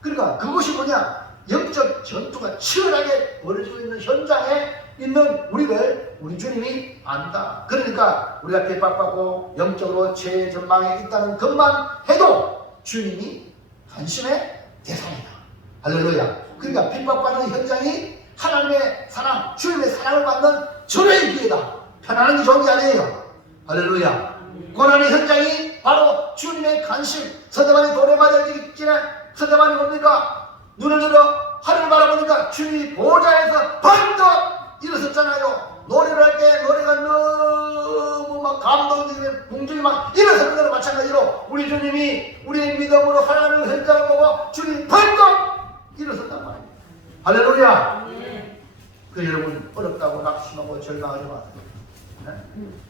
그러니까 그것이 뭐냐? 영적 전투가 치열하게 벌어지고 있는 현장에 있는 우리를 우리 주님이 안다. 그러니까 우리가 핍박받고 영적으로 최전방에 있다는 것만 해도 주님이 관심의 대상이다. 할렐루야. 그러니까 핍박받는 현장이 하나님의 사랑, 주님의 사랑을 받는 절호의 기회다. 편안한 게 좋은 게 아니에요. 할렐루야. 고난의 현장이 바로 주님의 관심. 서대만이 돌에 맞아지기 전에 서대만이 뭡니까? 눈을 들어 하늘을 바라보니까 주님이 보좌에서 번쩍 일어섰잖아요. 노래를 할 때 노래가 너무 막 감동적인 공중이 막 일어서는 거나 마찬가지로 우리 주님이 우리의 믿음으로 하나님의 현장을 보고 주님이 번쩍 일어섰단 말이에요. 할렐루야. 그 여러분 어렵다고 낙심하고 절망하지 마세요. 네?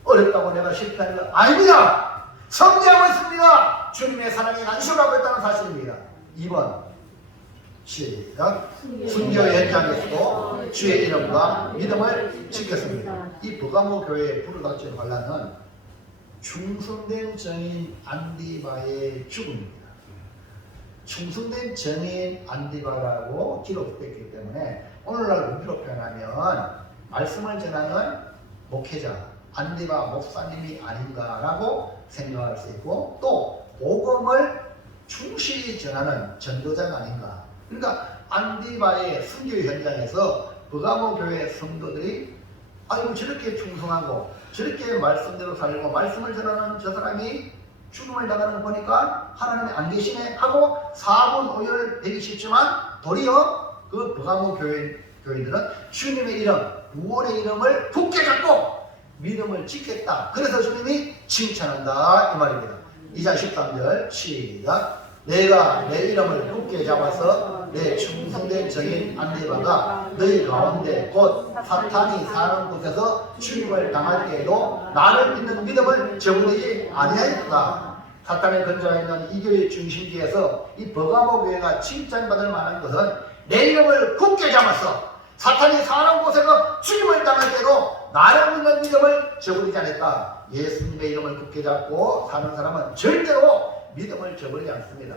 어렵다고 내가 실패하는 건 아닙니다. 성장하고 있습니다. 주님의 사랑에 안식하고 있다는 사실입니다. 2번 시작. 순교 현장에서도 주의 이름과 믿음을 지켰습니다. 이 버가모 교회의 부르닥진 환란은 충성된 정인 안디바의 죽음입니다. 충성된 정인 안디바라고 기록됐기 때문에 오늘날 우리로 표현하면 말씀을 전하는 목회자 안디바 목사님이 아닌가라고 생각할 수 있고 또 복음을 충실히 전하는 전도자가 아닌가. 그러니까 안디바의 선교 현장에서 버가모 교회 성도들이 아이고 저렇게 충성하고 저렇게 말씀대로 살고 말씀을 전하는 저 사람이 죽음을 당하는 거 보니까 하나님이 안 계시네 하고 4분 오열되기 쉽지만 도리어 그 버가모 교인들은 주님의 이름, 구원의 이름을 굳게 잡고 믿음을 지켰다. 그래서 주님이 칭찬한다 이 말입니다. 2장 13절 시작. 내가 내 이름을 굳게 잡아서 내 충성된 정인 안디바가 너희 가운데 곧 사탄이 사는 곳에서 죽임을 당할 때에도 나를 믿는 믿음을 저버리지 아니하였다. 사탄의 근처에 있는 이 교회의 중심지에서 이 버가모 교회가 칭찬받을 만한 것은 내 이름을 굳게 잡았어. 사탄이 사는 곳에서 죽임을 당할 때도 나를 믿는 믿음을 저버리지 않았다. 예수님의 이름을 굳게 잡고 사는 사람은 절대로 믿음을 저버리지 않습니다.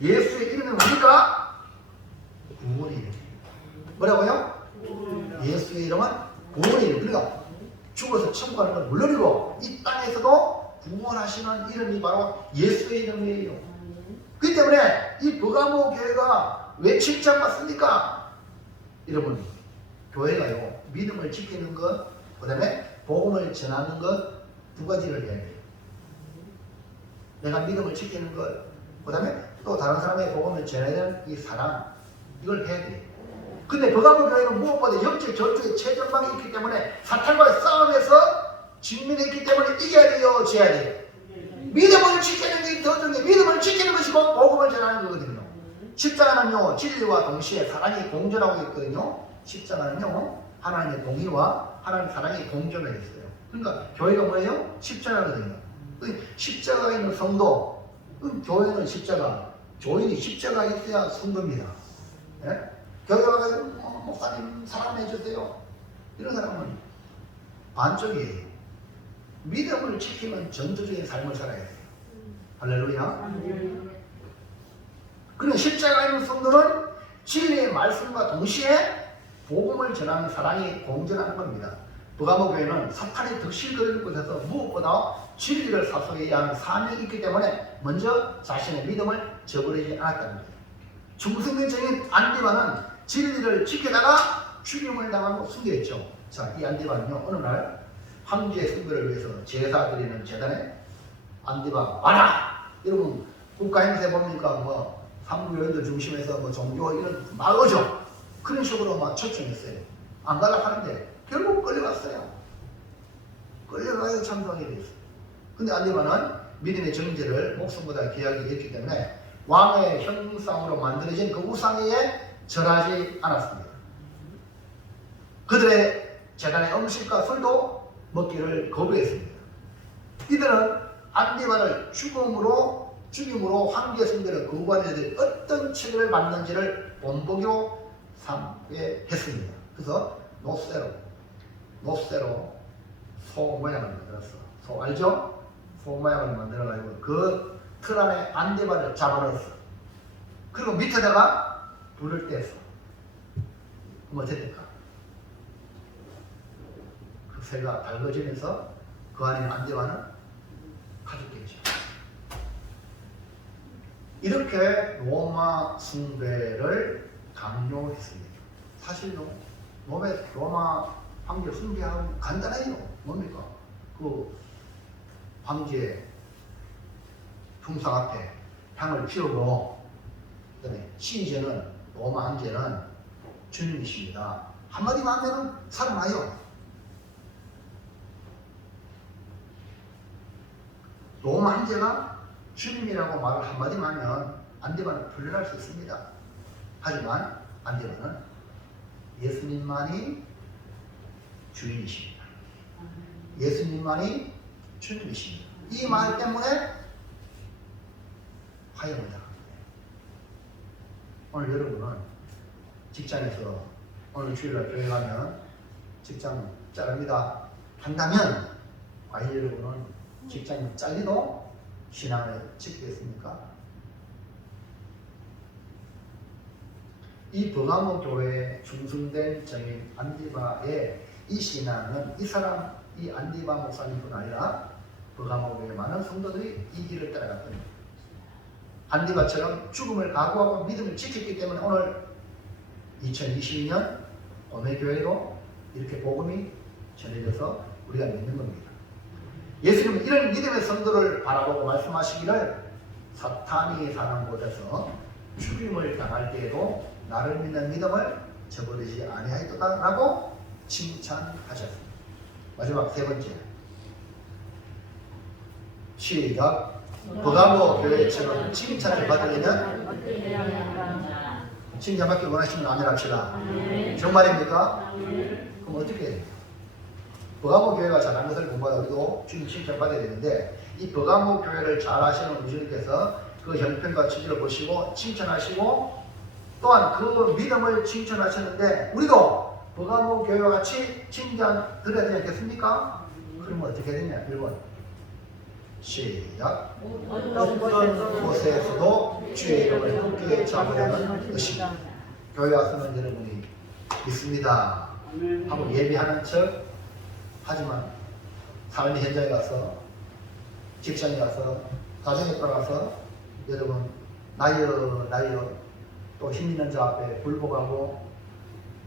예수의 이름은 뭡니까? 구원의 이름. 뭐라고요? 예수의 이름은 구원의 이름. 그러니까 죽어서 천국 가는 걸 물론이고 이 땅에서도 구원하시는 이름이 바로 예수의 이름이에요. 그렇기 때문에 이 버가모 교회가 왜 칭찬받습니까? 여러분 교회가요 믿음을 지키는 것, 그 다음에 복음을 전하는 것 두 가지를 해야 돼요. 내가 믿음을 지키는 것, 그 다음에 또 다른 사람의 복음을 전해야 되는 이 사랑, 이걸 해야 돼요. 근데 버가모 교회는 무엇보다 영적 전투의 최전방에 있기 때문에 사탄과의 싸움에서 직면했기 때문에 이겨야 돼요, 져야 돼요. 믿음을 지키는 게 더 중요해요. 믿음을 지키는 것이 곧 복음을 전하는 거거든요. 십자가는요 진리와 동시에 사랑이 공존하고 있거든요. 십자가는요 하나님의 공의와 하나님의 사랑이 공존을 했어요. 그러니까 교회가 뭐예요? 십자가거든요. 십자가에 있는 성도, 교회는 십자가, 교인이 십자가에 있어야 성도입니다. 예? 교회 와가지고 목사님 사랑해주세요. 이런 사람은 반쪽이에요. 믿음을 지키는 전투적인 삶을 살아야 돼요. 할렐루야. 그런 십자가에 있는 성도는 진리의 말씀과 동시에 복음을 전하는 사랑이 공존하는 겁니다. 버가모 교회는 사탄이 득실거리는 곳에서 무엇보다 진리를 사소해야 하는 사명이 있기 때문에 먼저 자신의 믿음을 저버리지 않았다는 거예요. 충성된 정인 안디바는 진리를 지키다가 죽임을 당하고 숨겨있죠. 자, 이 안디바는요 어느 날 황제의 승배를 위해서 제사 드리는 재단에 안디바 와라! 여러분 국가 행세 보니까 뭐 삼국여인들 중심에서 뭐 종교 이런 막 오죠. 그런 식으로 막 초청했어요. 안 가려고 하는데 결국 끌려갔어요. 끌려가서 참석하게 됐어요. 근데 안디바는 믿음의 정죄를 목숨보다 귀하게 여겼기 때문에 왕의 형상으로 만들어진 그 우상에 절하지 않았습니다. 그들의 제단의 음식과 술도 먹기를 거부했습니다. 이들은 안디바를 죽임으로 황제 숭배를 거부하는 자들이 어떤 체계를 받는지를 본보기로 삼게 했습니다. 그래서 노쇠로 소 모양을 만들었어. 소 알죠? 소 모양을 만들어가지고 그 틀 안에 안디바를 잡아넣었어. 그리고 밑에다가 불을 뗐어. 그럼 어땠을까? 그 새가 달궈지면서 그 안에 있는 안디바는 파죽겠죠. 이렇게 로마 숭배를 강요했습니다. 사실로 로마 황제 숭배하면 간단해요. 뭡니까? 그 황제 품상 앞에 향을 피우고, 그다음에 시제는 로마 황제는 주님이십니다. 한마디만 하면은 살아나요. 로마 황제가 주님이라고 말을 한마디만 하면 안디바는 풀려날 수 있습니다. 하지만 안디바는 예수님만이 주인이십니다. 예수님만이 주님이십니다. 이 말 때문에 화형을 당합니다. 오늘 여러분은 직장에서 오늘 주일날 교회 가면 직장 자릅니다 한다면 과연 여러분은 직장이 잘리도 신앙을 지키겠습니까? 이 버가모 교회에 중승된 정인 안디바의 이 신앙은 이 안디바 목사님뿐 아니라 버가모 교회 많은 성도들이 이 길을 따라갔답니다. 안디바처럼 죽음을 각오하고 믿음을 지켰기 때문에 오늘 2022년 오매교회로 이렇게 복음이 전해져서 우리가 믿는 겁니다. 예수님은 이런 믿음의 성도를 바라보고 말씀하시기를 사탄이 사는 곳에서 죽임을 당할 때에도 나를 믿는 믿음을 저버리지 아니하였도다 라고 칭찬하셨습니다. 마지막 세 번째, 시작. 버가모 교회처럼 칭찬을 받으려면 칭찬받기 원하시면 아멘 합시다. 정말입니까? 그럼 어떻게 해야 돼요? 버가모 교회가 잘한 것을 본받아 우리도 주님 칭찬받아야 되는데, 이 버가모 교회를 잘 아시는 우주님께서 그 형편과 처지를 보시고 칭찬하시고 또한 그 믿음을 칭찬하셨는데, 우리도 버가모 교회와 같이 칭찬 드려야 되지 않겠습니까? 그러면 어떻게 되냐? 1번 시작. 어떤 곳에서도 주의 이름을 굳게 잡으려는 것입니다. 교회 와서는 여러분이 믿습니다 하고 예비하는 척 하지만 삶의 현장에 가서, 직장에 가서, 가정에 돌아가서 여러분 나여 또 힘있는 자 앞에 굴복하고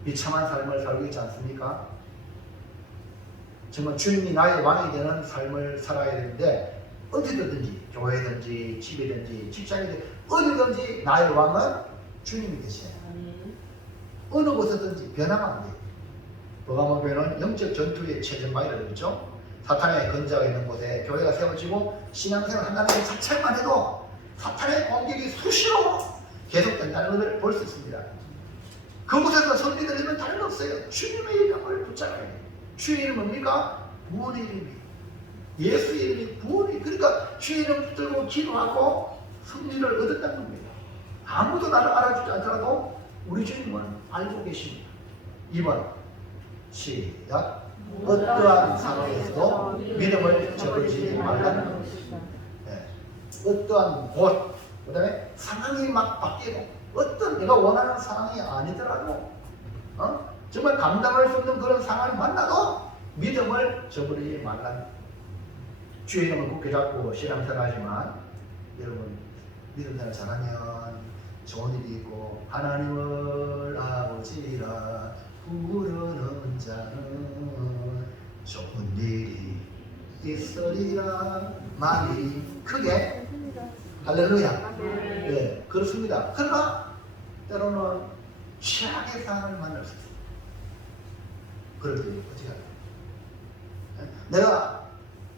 비참한 삶을 살고 있지 않습니까? 정말 주님이 나의 왕이 되는 삶을 살아야 되는데, 어디든지 교회든지 집이든지 직장이든지 어디든지 나의 왕은 주님이 되셔야 해요. 어느 곳에든지 변하면 안 돼요. 버가모 교회는 영적 전투의 최전방이라고 그랬죠. 사탄의 근자가 있는 곳에 교회가 세워지고 신앙생활을 한다는 것 자체만 해도 사탄의 공격이 수시로 계속된다는 것을 볼 수 있습니다. 그곳에서 선비들이면 다른 없어요. 주님의 이름을 붙잡아야 돼요. 주의 이름 뭡니까? 구원의 이름이. 예수 이름이 구원이. 그러니까 주의 이름 붙들고 기도하고 승리를 얻었다는 겁니다. 아무도 나를 알아주지 않더라도 우리 주님은 알고 계십니다. 2번 시작. 어떠한 상황에서도 믿음을 저버리지 말라는 것입니다. 네. 어떠한 곳, 그 다음에 상황이 막 바뀌고 어떤 내가 원하는 상황이 아니더라도 정말 감당할 수 없는 그런 상황을 만나도 믿음을 저버리지 말라는, 주의 이름을 굳게 잡고 신앙생활 하지만 여러분 믿음생활 잘하면 좋은 일이 있고, 하나님을 아버지라 부르는 자는 좋은 일이 있으리라. 많이 크게 할렐루야. 네, 그렇습니다. 그러나 때로는 최악의 상황을 만날 수 있어요. 그럴 때 어떻게 할까요? 내가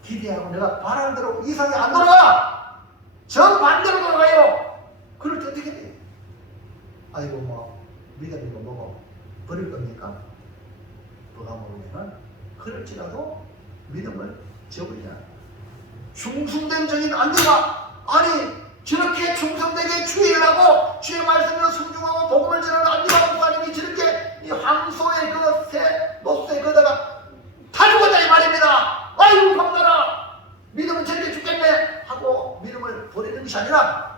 기대하고 내가 바라는 대로 이상이 안 돌아가! 정반대로 돌아가요! 그럴 때 어떻게 돼요? 아이고 뭐 믿음인 거 뭐고 버릴 겁니까? 버가모에는 그럴지라도 믿음을 저버리냐. 충성된 적인 안디가 아니 저렇게 충성되게 주의를 하고 주의 말씀을 순종하고 복음을 전하는 안디가 목사님이 저렇게 이 황소의 그새 노새 거다가 다 죽었다 이 말입니다. 아이고 감사라 믿음은 저렇게 죽겠네 하고 믿음을 버리는 것이 아니라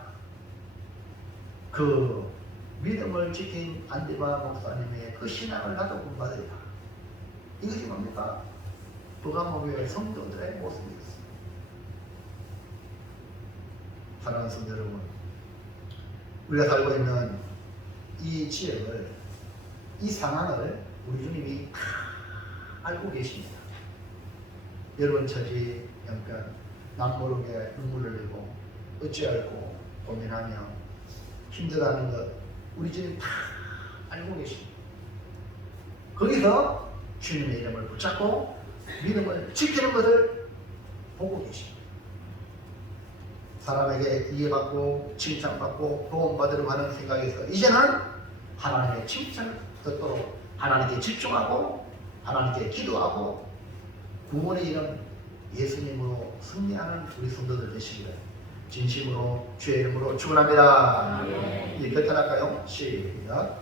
그 믿음을 지킨 안디바 목사님의 그 신앙을 나도 본받으리라. 이것이 뭡니까? 버가모교회 성도들의 모습이었습니다. 사랑하는 성도 여러분, 우리가 살고 있는 이 지역을, 이 상황을 우리 주님이 다 알고 계십니다. 여러분 처지 양편 남모르게 눈물을 흘리고 어찌할고 고민하며 힘들어하는 것 우리 주님 다 알고 계십니다. 거기서 주님의 이름을 붙잡고 믿음을 지키는 것을 보고 계십니다. 사람에게 이해받고 칭찬받고 도움받으려고 하는 생각에서 이제는 하나님의 칭찬을 듣도록 하나님께 집중하고 하나님께 기도하고 구원의 이름 예수님으로 승리하는 우리 성도들 되시기를 진심으로 주의 이름으로 축원합니다. 이제 결단할까요? 시작.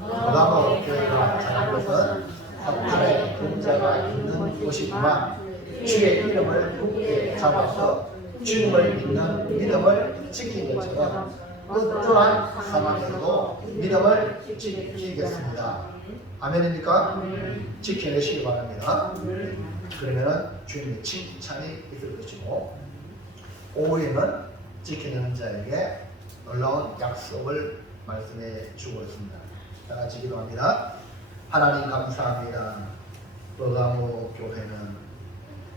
버가모 교회가 자란 것은 사탄의 분자가 있는 곳이구만. 주의 이름을 굳게 잡아서 주님을 믿는 믿음을 지킨 것처럼 어떠한 상황에서도 믿음을 지키겠습니다. 아멘입니까? 지켜내시기 바랍니다. 그러면 주님의 칭찬이 있을 것이고 오후에는 지키는 자에게 놀라운 약속을 말씀해 주고 있습니다. 다 같이 기도합니다. 하나님 감사합니다. 버가모 교회는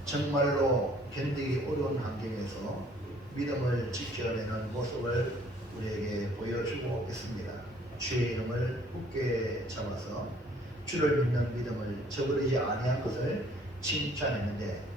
정말로 견디기 어려운 환경에서 믿음을 지켜내는 모습을 우리에게 보여주고 있습니다. 주의 이름을 굳게 잡아서 주를 믿는 믿음을 저버리지 아니한 것을 칭찬했는데